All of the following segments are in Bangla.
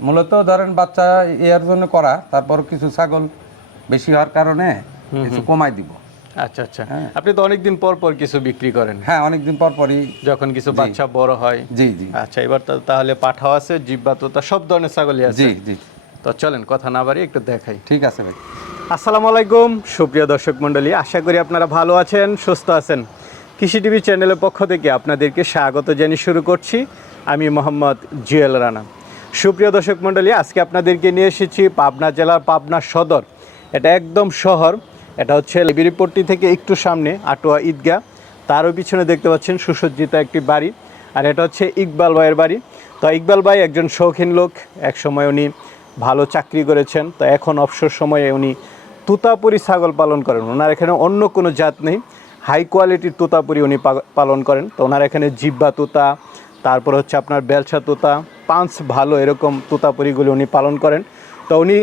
মূলত ধরেন বাচ্চা এর জন্য করা তারপর কিছু ছাগল বেশি হওয়ার কারণে কিছু কমাই দিব। আচ্ছা আচ্ছা। আপনি তো অনেকদিন পর পর কিছু বিক্রি করেন। হ্যাঁ অনেকদিন পর পরই। যখন কিছু বাচ্চা বড় হয়। জি জি। আচ্ছা এবার তা- তাহলে পাঠাও আছে জিব্বা তোতা সব ধরনের ছাগলই আছে। জি জি। তো চলেন কথা না বাড়ি একটু দেখাই। ঠিক আছে ভাই। আসসালামু আলাইকুম সুপ্রিয় দর্শক মণ্ডলী আশা করি আপনারা ভালো আছেন সুস্থ আছেন। কৃষি টিভি চ্যানেলের পক্ষ থেকে আপনাদেরকে স্বাগত জানিয়ে শুরু করছি। আমি মোহাম্মদ জুয়েল রানা। সুপ্রিয় দর্শক মণ্ডলী, আজকে আপনাদেরকে নিয়ে এসেছি পাবনা জেলার পাবনা সদর। এটা একদম শহর, এটা হচ্ছে বিরিপট্টি থেকে একটু সামনে, আটোয়া ঈদগাহ। তারও পিছনে দেখতে পাচ্ছেন সুসজ্জিত একটি বাড়ি, আর এটা হচ্ছে ইকবাল ভাইয়ের বাড়ি। তো ইকবাল ভাই একজন শৌখিন লোক এক সময় উনি ভালো চাকরি করেছেন, তো এখন অবসর সময়ে উনি তুতাপুরি ছাগল পালন করেন। ওনার এখানে অন্য কোনো জাত নেই, হাই কোয়ালিটির তুতাপুরি উনি পালন করেন। তো ওনার এখানে জিব্বা তুতা তারপর হচ্ছে আপনার বেলসা তোতা, পাঁচ ভালো এরকম তুতাপুরিগুলি উনি পালন করেন। তো উনি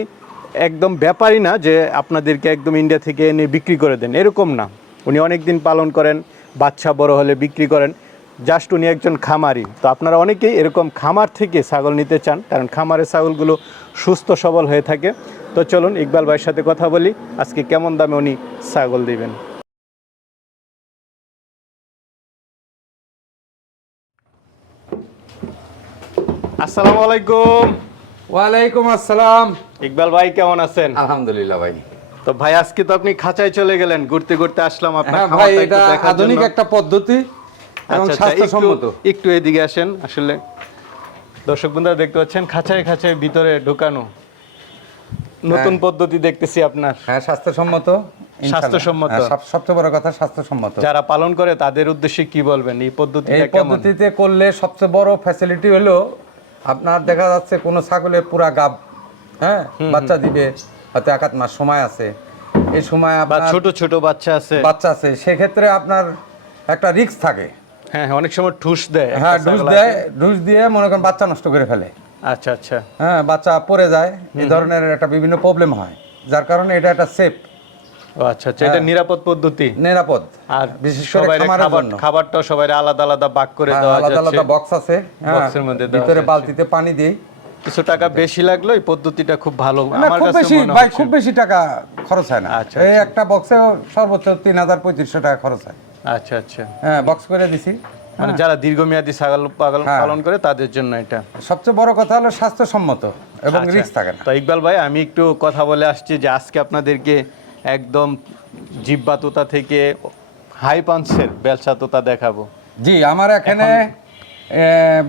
একদম ব্যাপারই না যে আপনাদেরকে একদম ইন্ডিয়া থেকে এনে বিক্রি করে দেন, এরকম না। উনি অনেক দিন পালন করেন, বাচ্চা বড় হলে বিক্রি করেন। জাস্ট উনি একজন খামারি। তো আপনারা অনেকেই এরকম খামার থেকে ছাগল নিতে চান, কারণ খামারের ছাগলগুলো সুস্থ, সবল হয়ে থাকে। তো চলুন ইকবাল ভাইয়ের সাথে কথা বলি, আজকে কেমন দামে উনি ছাগল দিবেন? আসসালামু আলাইকুম। ওয়ালাইকুম আসসালাম। ইকবাল ভাই কেমন আছেন? আলহামদুলিল্লাহ ভাই। তো ভাই আজকে তো আপনি খাঁচায় চলে গেলেন ঘুরতে ঘুরতে আসলাম আপনার হ্যাঁ ভাই এটা আধুনিক একটা পদ্ধতি এবং আচ্ছা, আচ্ছা, স্বাস্থ্যসম্মত। একটু- এদিকে আসেন আসলে দর্শক বন্ধুরা দেখতে পাচ্ছেন খাঁচায় খাঁচায় ভিতরে ঢোকানো। নতুন পদ্ধতি দেখতেছি আপনার। হ্যাঁ স্বাস্থ্যসম্মত। স্বাস্থ্যসম্মত। হ্যাঁ, সবচেয়ে বড় কথা স্বাস্থ্যসম্মত। যারা পালন করে তাদের উদ্দেশ্যে কি বলবেন? এই এই পদ্ধতিটা কেমন? পদ্ধতিতে করলে সবচেয়ে বড় ফ্যাসিলিটি হলো আপনার দেখা যাচ্ছে কোনো ছাগলের পুরা গাব হ্যাঁ? বাচ্চা দিবে হয়তো এক মাস সময় আছে। এই সময় আপনার ছোট ছোট বাচ্চা আছে। বাচ্চা আছে সেক্ষেত্রে আপনার একটা রিস্ক থাকে। হ্যাঁ হ্যাঁ, অনেক সময় ঠুস দেয় হ্যাঁ ছাগল দেয়। ডুস দিয়ে মনে করেন বাচ্চা নষ্ট করে ফেলে। আচ্ছা আচ্ছা। হ্যাঁ বাচ্চা পড়ে যায় এই ধরনের একটা বিভিন্ন প্রবলেম হয়। যার কারণে এটা একটা সেফ আচ্ছা আচ্ছা এটা নিরাপদ পদ্ধতি? নিরাপদ। আর বিশেষ করে খামারের খাবার জন্য। খাবারটাও সবাই আলাদা আলাদা ভাগ করে হ্যাঁ, দেওয়া আলাদা আলাদা বক্স আছে। হ্যাঁ, বক্সের মধ্যে ভিতরে বালতিতে পানি দিই। কিছু টাকা বেশি লাগল? এই পদ্ধতিটা খুব ভালো। আমার কাছে বেশি ভাই খুব বেশি টাকা খরচ হয় না। আচ্ছা, এই একটা বক্সে সর্বোচ্চ তিন হাজার পঁয়ত্রিশশো টাকা খরচ হয়। আচ্ছা আচ্ছা। হ্যাঁ বক্স করে দিছি। মানে যারা দীর্ঘমেয়াদী ছাগল পাগল হ্যাঁ। পালন করে তাদের জন্য এটা। সবচেয়ে বড় কথা হলো স্বাস্থ্যসম্মত এবং আচ্ছা। রিস্ক থাকে না। তো ইকবাল ভাই আমি একটু কথা বলে আসছি যে আজকে আপনাদেরকে একদম জিব্বা তোতা থেকে হাই পাঞ্চের বেলসা তোতা দেখাবো। জি আমার এখানে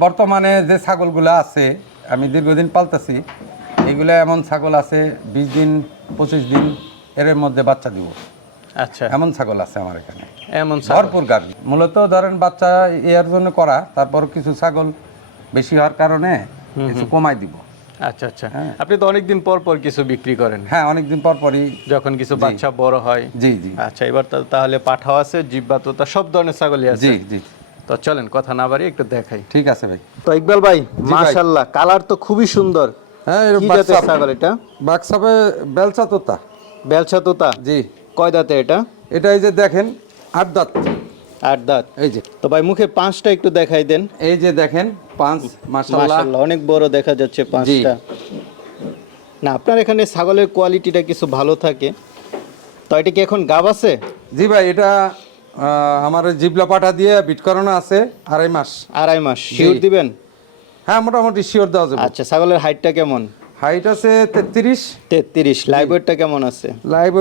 বর্তমানে যে ছাগলগুলো আছে আমি দীর্ঘদিন পালতেছি এগুলো এমন ছাগল আছে বিশ দিন পঁচিশ দিন এর মধ্যে বাচ্চা দিব। আচ্ছা। এমন ছাগল আছে আমার এখানে। এমন। ভরপুর গাভী। মূলত ধরেন বাচ্চা এর জন্য করা তারপর কিছু ছাগল বেশি হওয়ার কারণে কিছু কমাই দিব। আচ্ছা আচ্ছা। আপনি তো অনেকদিন পর পর কিছু বিক্রি করেন। হ্যাঁ অনেকদিন পর পরই যখন কিছু বাচ্চা বড় হয়। জি জি। আচ্ছা এবার তা- তাহলে পাঠাও আছে জিব্বা তোতা সব ধরনের ছাগলই আছে। জি জি। তো চলেন কথা না বাড়ি একটু দেখাই। ঠিক আছে ভাই। তো ইকবাল ভাই। মাশাআল্লাহ কালার তো খুবই সুন্দর। হ্যাঁ কি জাতের ছাগল এটা? বাক্সাবে বেলচা তোতা। বেলসা তোতা? জি। কয় দাঁতে এটা? এটা এই যে দেখেন আট দাঁত। আট দাঁত। এই যে। তো ভাই মুখে পাঁচটা একটু দেখাই দেন। এই যে দেখেন পাঁচ মাশাআল্লাহ। অনেক বড় দেখা যাচ্ছে পাঁচটা। না আপনার এখানে ছাগলের কোয়ালিটিটা কিছু ভালো থাকে। তো এটা কি এখন গাব আছে? জি ভাই এটা আমার জিবলা পাটা দিয়ে বিট করানো আছে আড়াই মাস। আড়াই মাস। শিওর দিবেন? হ্যাঁ মোটামুটি শিওর দেওয়া যাবে। আচ্ছা ছাগলের হাইটটা কেমন? হাইট আছে তেত্রিশ। তেত্রিশ। লাইভ ওয়েটটা কেমন আছে? লাইভ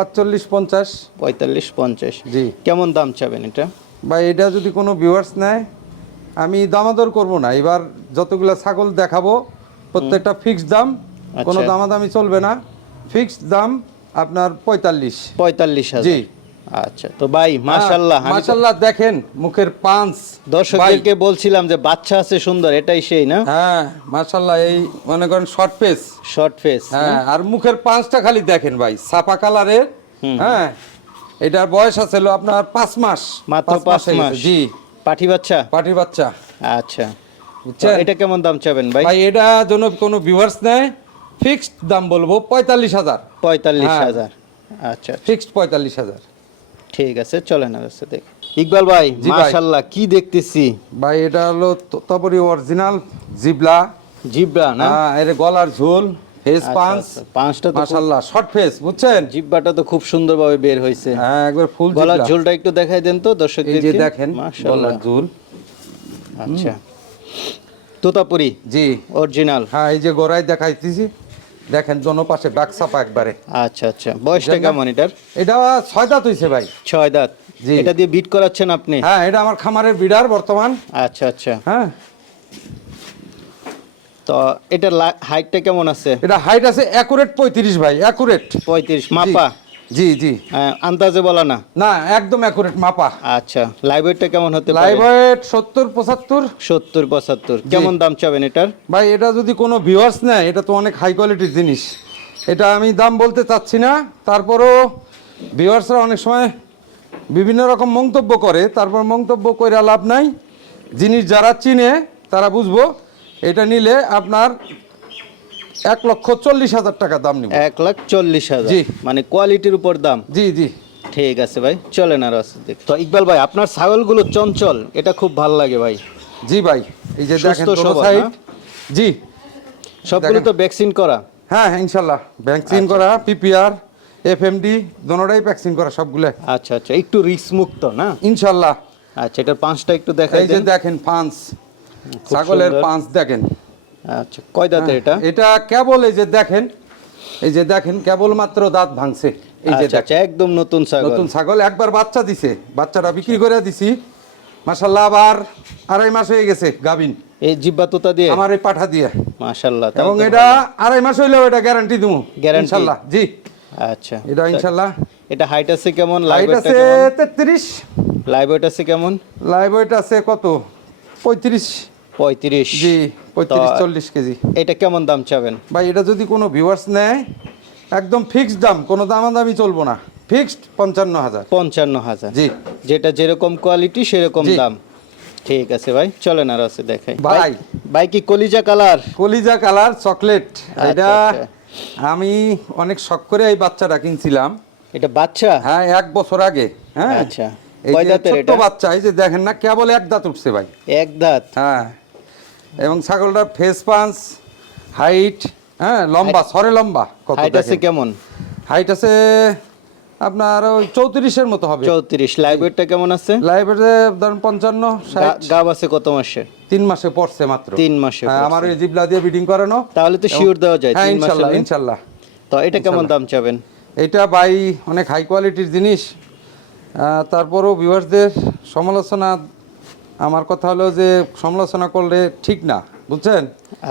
পাঁচচল্লিশ পঞ্চাশ। পঁয়তাল্লিশ পঞ্চাশ। জি। কেমন দাম চাবেন এটা? ভাই এটা যদি কোনো ভিউয়ার্স নেয় আমি দামাদর করব না। এবার যতগুলো ছাগল দেখাবো প্রত্যেকটা ফিক্সড দাম কোনো আচ্ছা। দামাদামি চলবে না। ফিক্সড দাম আপনার পঁয়তাল্লিশ। পঁয়তাল্লিশ জি। আচ্ছা তো ভাই মাশাল্লাহ মাশাল্লাহ দেখেন মুখের পাঁচ দর্শকদেরকে বলছিলাম যে বাচ্চা আছে সুন্দর এটাই সেই না? হ্যাঁ মাশাল্লাহ এই মনে করেন শর্ট পেস শর্ট ফেস হ্যাঁ আর মুখের পাঁচটা খালি দেখেন ভাই সাপা কালারের হ্যাঁ। এটার বয়স আছে আপনার পাঁচ মাস মাত্র পাঁচ মাস জি। পাঠি বাচ্চা? পাটির বাচ্চা। আচ্ছা? এটা কেমন দাম চাবেন ভাই? ভাই এটা যেন কোনো ভিউয়ার্স নেয় ফিক্সড দাম বলব পঁয়তাল্লিশ হাজার। পঁয়তাল্লিশ হ্যাঁ। হাজার। আচ্ছা ফিক্সড পঁয়তাল্লিশ হাজার। ঠিক আছে চলেন আর কাছে দেখ ইকবাল ভাই। মাশাল্লাহ কি দেখতেছি? ভাই এটা হলো তোতাপুরি অরিজিনাল জিবলা। জিব্রা না? হ্যাঁ এর গলার ঝোল ফেস পাঁচ। পাঁচটা মাশাল্লাহ শর্ট ফেস বুঝছেন? জিব্বাটা তো খুব সুন্দরভাবে বের হয়েছে। হ্যাঁ একবার ফুল গলার ঝোলটা একটু দেখাই দেন তো দর্শকদের এই যে দেখেন মাশাআল্লাহ গলার ঝোল। আচ্ছা। তোতাপুরি? জি। অরিজিনাল হ্যাঁ এই যে গোড়ায় দেখাইতেছি। দেখেন জনপাশে ব্যাক চাপা একবারে। আচ্ছা আচ্ছা। বয়সটা টাকা কেমন এটার? এটা ছয় দাঁত হইছে ভাই। ছয় দাঁত। জি। এটা দিয়ে বিট করাচ্ছেন আপনি? হ্যাঁ এটা আমার খামারের বিডার বর্তমান। আচ্ছা আচ্ছা। হ্যাঁ। তো এটা হাইটটা কেমন আছে? এটা হাইট আছে অ্যাকুরেট পঁয়ত্রিশ ভাই অ্যাকুরেট পঁয়ত্রিশ। মাপা? জি জি। হ্যাঁ, আন্দাজে বলা না? না একদম অ্যাকুরেট মাপা। আচ্ছা লাইভ ওয়েটটা কেমন হতে পারে? লাইভ ওয়েট সত্তর পঁচাত্তর। সত্তর পঁচাত্তর। কেমন দাম চাবেন এটার? ভাই এটা যদি কোনো ভিউয়ার্স নেয় এটা তো অনেক হাই কোয়ালিটির জিনিস। এটা আমি দাম বলতে চাচ্ছি না। তারপরও ভিউয়ার্সরা অনেক সময় বিভিন্ন রকম মন্তব্য করে। তারপর মন্তব্য করে লাভ নাই। জিনিস যারা চিনে তারা বুঝব। এটা নিলে আপনার এক লক্ষ চল্লিশ হাজার টাকা দাম নিব। এক লাখ চল্লিশ হাজার। জি। মানে কোয়ালিটির উপর দাম? জি জি। ঠিক আছে ভাই চলেন আর তো ইকবাল ভাই আপনার ছাগলগুলো চঞ্চল এটা খুব ভালো লাগে ভাই। জি ভাই এই যে দেখেন সাইড জি। সবগুলো তো ভ্যাকসিন করা? হ্যাঁ ইনশাল্লাহ। ভ্যাকসিন আচ্ছা। করা পিপিআর এফএমডি দোনোটাই ভ্যাকসিন করা সবগুলো। আচ্ছা আচ্ছা একটু রিস্ক মুক্ত না? ইনশাল্লাহ। আচ্ছা এটার পাঁচটা একটু দেখাই এই যে দেখেন পাঁচ। ছাগলের পাঁচ দেখেন। আচ্ছা কয় দাঁতের এটা? এটা কেবল এই যে দেখেন এই যে দেখেন কেবল মাত্র দাঁত ভাঙছে। এই যে আচ্ছা আচ্ছা একদম নতুন ছাগল। নতুন ছাগল একবার বাচ্চা দিছে বাচ্চাটা বিক্রি করে দিছি। মাসাল্লাহ আবার আড়াই মাস হয়ে গেছে গাবিন এই জিব্বা তোতা দিয়ে? আমার এই পাঠা দিয়ে। মাশাল্লাহ এবং এটা আড়াই মাস হইলেও এটা গ্যারান্টি দেবো Guarantee? ইনশাল্লাহ জি। আচ্ছা এটা ইনশাল্লাহ এটা হাইট আছে কেমন? লাইট আছে কেমন? তেত্রিশ। লাইভ ওয়েট আছে কেমন? লাইভ ওয়েট আছে কত? পঁয়ত্রিশ। পঁয়ত্রিশ। জি পঁয়ত্রিশ চল্লিশ কেজি। এটা কেমন দাম চাবেন? ভাই এটা যদি কোনো ভিউয়ার্স নেয় একদম ফিক্সড দাম কোনো দামাদামি চলবো না। ফিক্সড পঞ্চান্ন হাজার পঞ্চান্ন হাজার জি। যেটা যেরকম কোয়ালিটি সেরকম দাম। ঠিক আছে ভাই চলেন আর আছে দেখাই। ভাই। ভাই কি কলিজা কালার কলিজা কালার চকলেট আচ্ছা, এটা আচ্ছা। আমি অনেক শখ করে এই বাচ্চাটা কিনছিলাম। এটা বাচ্চা? হ্যাঁ এক বছর আগে। হ্যাঁ। আচ্ছা। এই যে এটা? বাচ্চা এই যে দেখেন না কেবল এক দাঁত উঠছে ভাই। এক দাঁত? হ্যাঁ। এবং ছাগলটার ফেস পাঞ্চ হাইট হ্যাঁ লম্বা সরে লম্বা কত হাইট আছে কেমন? হাইট আছে আপনার ওই চৌত্রিশের মতো হবে। চৌত্রিশ লাইব্রেরিটা কেমন আছে? লাইব্রেরি ধরেন পঞ্চান্ন গাব আছে কত মাসে তিন মাসে পড়ছে মাত্র। তিন মাসে হ্যাঁ আমার ওই জিবলা দিয়ে বিডিং করানো তাহলে তো শিওর দেওয়া যায় হ্যাঁ ইনশাল্লাহ ইনশাল্লাহ। তো এটা কেমন দাম চাবেন? এটা বাই অনেক হাই কোয়ালিটির জিনিস। তারপরও ভিউয়ার্সদের সমালোচনা আমার কথা হলো যে সমালোচনা করলে ঠিক না বুঝছেন?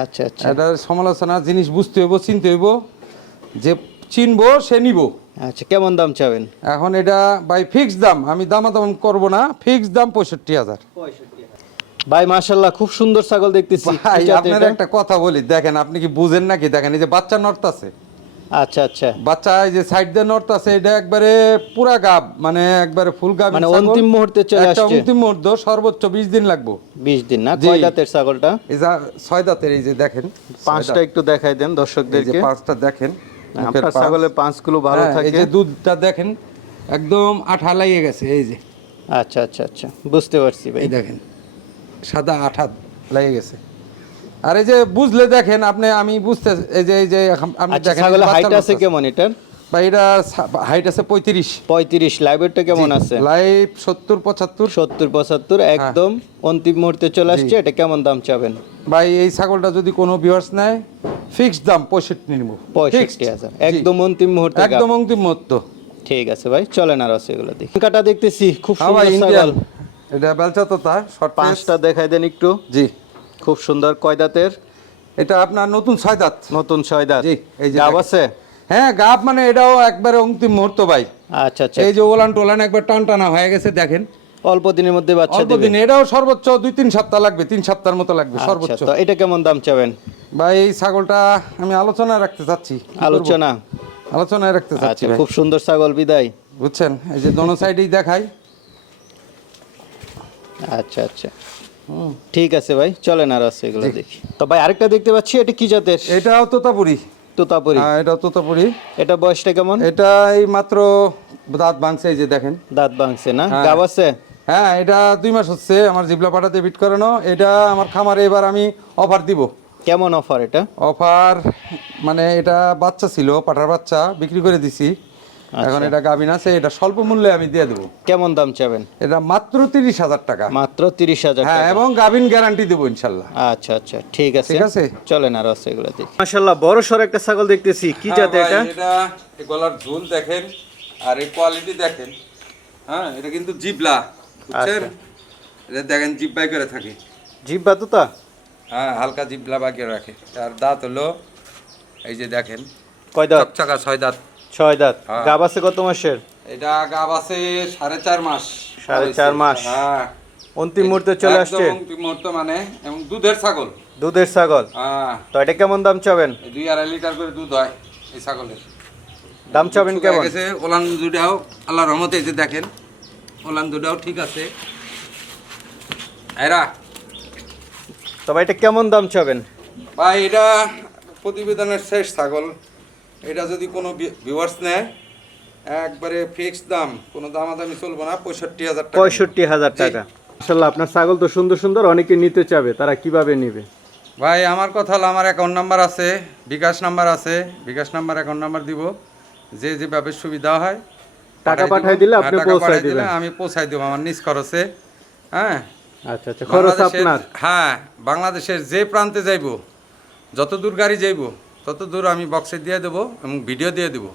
আচ্ছা আচ্ছা। এটা সমালোচনা জিনিস বুঝতে হইব চিনতে হইব যে চিনবো সে নিব। আচ্ছা কেমন দাম চাবেন? এখন এটা বাই ফিক্স দাম আমি দামাদাম করব না ফিক্স দাম পঁয়ষট্টি হাজার। ভাই মাশাল্লাহ খুব সুন্দর ছাগল দেখতেছি। আপনার একটা কথা বলি দেখেন আপনি কি বুঝেন নাকি? দেখেন এই যে বাচ্চা নর্ত আছে আচ্ছা আচ্ছা। বাচ্চা এই যে সাইড দিয়ে নর্ত আছে এটা একবারে পুরা গাব মানে একবারে ফুল গাব মানে অন্তিম মুহূর্তে চলে আসছে। অন্তিম মুহূর্ত সর্বোচ্চ বিশ দিন লাগবো। বিশ দিন না। কয় দাঁতের ছাগলটা? এই যা ছয় দাঁতের এই যে দেখেন পাঁচটা একটু দেখাই দেন এই যে পাঁচটা দেখেন আপনার পাঁচ। ছাগলের পাঁচগুলো ভালো হ্যাঁ, এই থাকে। যে দুধটা দেখেন একদম আঠা লাগিয়ে গেছে এই যে। আচ্ছা আচ্ছা আচ্ছা। বুঝতে পারছি ভাই। দেখেন সাদা আঠা লেগে গেছে। আর এই যে বুঝলে দেখেন আপনি আমি বুঝতে এই যে এই যে আপনি আচ্ছা দেখেন হাইট আছে। কেমন এটার? বা এটা হাইট আছে পঁয়ত্রিশ। পঁয়ত্রিশ লাইভেরটা কেমন আছে? লাইভ সত্তর পঁচাত্তর। সত্তর পঁচাত্তর একদম অন্তিম মুহূর্তে চলে আসছে এটা কেমন দাম চাবেন? ভাই এই ছাগলটা যদি কোনো ভিউয়ার্স নেয় ফিক্সড দাম পঁয়ষট্টি নিব। পঁয়ষট্টি হাজার। একদম অন্তিম মুহূর্তে একদম অন্তিম মত্ত ঠিক আছে ভাই চলেন আর আছে এগুলো দেখি। কাটা দেখতেছি খুব হ্যাঁ সুন্দর ছাগল। এটা বেলচা তো তা শর্ট পাঁচটা দেখাই দেন একটু। জি। খুব সুন্দর কয় দাঁতের এটা আপনার নতুন ছয় দাঁত নতুন ছয় দাঁত জি, এই যে গাব আছে? হ্যাঁ গাব মানে এটাও একবারে অন্তিম মুহূর্ত ভাই। আচ্ছা আচ্ছা। এই যে ওলান টোলান একবার টান টানা হয়ে গেছে দেখেন। অল্প দিনের মধ্যে বাচ্চা অল্প দেবে। দিন এটাও সর্বোচ্চ দুই তিন সপ্তাহ লাগবে তিন সপ্তাহের মতো লাগবে আচ্ছা সর্বোচ্চ। তো এটা কেমন দাম চাবেন? ভাই এই ছাগলটা আমি আলোচনা রাখতে চাচ্ছি? আলোচনা? আলোচনায় রাখতে চাচ্ছি আচ্ছা খুব সুন্দর ছাগল বিদায়। বুঝছেন? এই যে দোনো সাইডেই দেখাই। আচ্ছা আচ্ছা। ঠিক আছে ভাই চলেন আর আছে এগুলো দেখি। তো ভাই আরেকটা দেখতে পাচ্ছি এটা কি জাতের? এটাও তোতাপুরি। তোতাপুরি। হ্যাঁ এটাও তোতাপুরি। এটা বয়সটা কেমন? এটা এই মাত্র দাঁত ভাঙছে এই যে দেখেন। দাঁত ভাঙছে না? হ্যাঁ। গাব আছে? হ্যাঁ এটা দুই মাস হচ্ছে আমার জিবলা পাটাতে বিট করানো। এটা আমার খামারে এবার আমি অফার দিব। কেমন অফার এটা? অফার মানে এটা বাচ্চা ছিল পাঠার বাচ্চা বিক্রি করে দিছি। এখন এটা গাভিন আছে এটা স্বল্প মূল্যে আমি দিয়ে দেবো। কেমন দাম চাবেন? এটা মাত্র তিরিশ হাজার টাকা। মাত্র তিরিশ হাজার হ্যাঁ এবং গাভিন গ্যারান্টি দেবো ইনশাল্লাহ। আচ্ছা আচ্ছা ঠিক আছে। ঠিক আছে। চলেন আর আছে এগুলো দেখি। মাশাল্লাহ বড় সর একটা ছাগল দেখতেছি। কি জাত এটা হ্যাঁ এটা? গলার ঝুল দেখেন আর এই কোয়ালিটি দেখেন। হ্যাঁ এটা কিন্তু জিবলা বুঝছেন? এটা দেখেন জিব্বাই করে থাকে। জিভ তা হ্যাঁ হালকা জিবলা বাকি রাখে। আর দাঁত হলো এই যে দেখেন কয় দাঁত? চকচকা ছয় দাঁত। ছয় দাঁত। হ্যাঁ। গাব আছে কত মাসের? এটা গাব আছে সাড়ে চার মাস। সাড়ে চার মাস। হ্যাঁ। অন্তিম মুহূর্তে চলে আসছে? অন্তিম মুহূর্ত মানে এবং দুধের ছাগল। দুধের ছাগল। হ্যাঁ। তো এটা কেমন দাম চাবেন? দুই আড়াই লিটার করে দুধ হয় এই ছাগলের। দাম চাবেন কেমন? গেছে ওলান দুটাও আল্লাহ রহমতে এই যে দেখেন ওলান দুটাও ঠিক আছে। এরা তবে এটা কেমন দাম চাবেন? ভাই এটা প্রতিবেদনের শেষ ছাগল। এটা যদি কোনো ভিউয়ার্স নেয় একবারে ফিক্সড দাম কোনো দামাদামি চলবে না পঁয়ষট্টি হাজার টাকা। পঁয়ষট্টি হাজার টাকা। মাশাল্লাহ আপনার ছাগল তো সুন্দর সুন্দর অনেকে নিতে চাবে তারা কীভাবে নিবে? ভাই আমার কথা হলো আমার অ্যাকাউন্ট নাম্বার আছে বিকাশ নাম্বার আছে বিকাশ নাম্বার অ্যাকাউন্ট নাম্বার দিব। যে যেভাবে সুবিধা হয় টাকা। পাঠাই দিলে হ্যাঁ, আপনি পাঠাই দিলে দিবেন। আমি পৌঁছাই দেবো আমার নিজ খরচে। হ্যাঁ? আচ্ছা আচ্ছা খরচ আপনার? হ্যাঁ বাংলাদেশের যে প্রান্তে যাইব যত দূর গাড়ি যাইব তত দূর আমি বক্সে দিয়ে দেবো এবং ভিডিও দিয়ে দেবো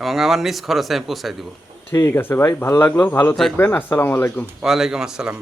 এবং আমার নিজ খরচে আমি পৌঁছাই দেবো। ঠিক আছে ভাই ভালো লাগল ভালো থাকবেন আসসালামু আলাইকুম। ওয়ালাইকুম আসসালাম।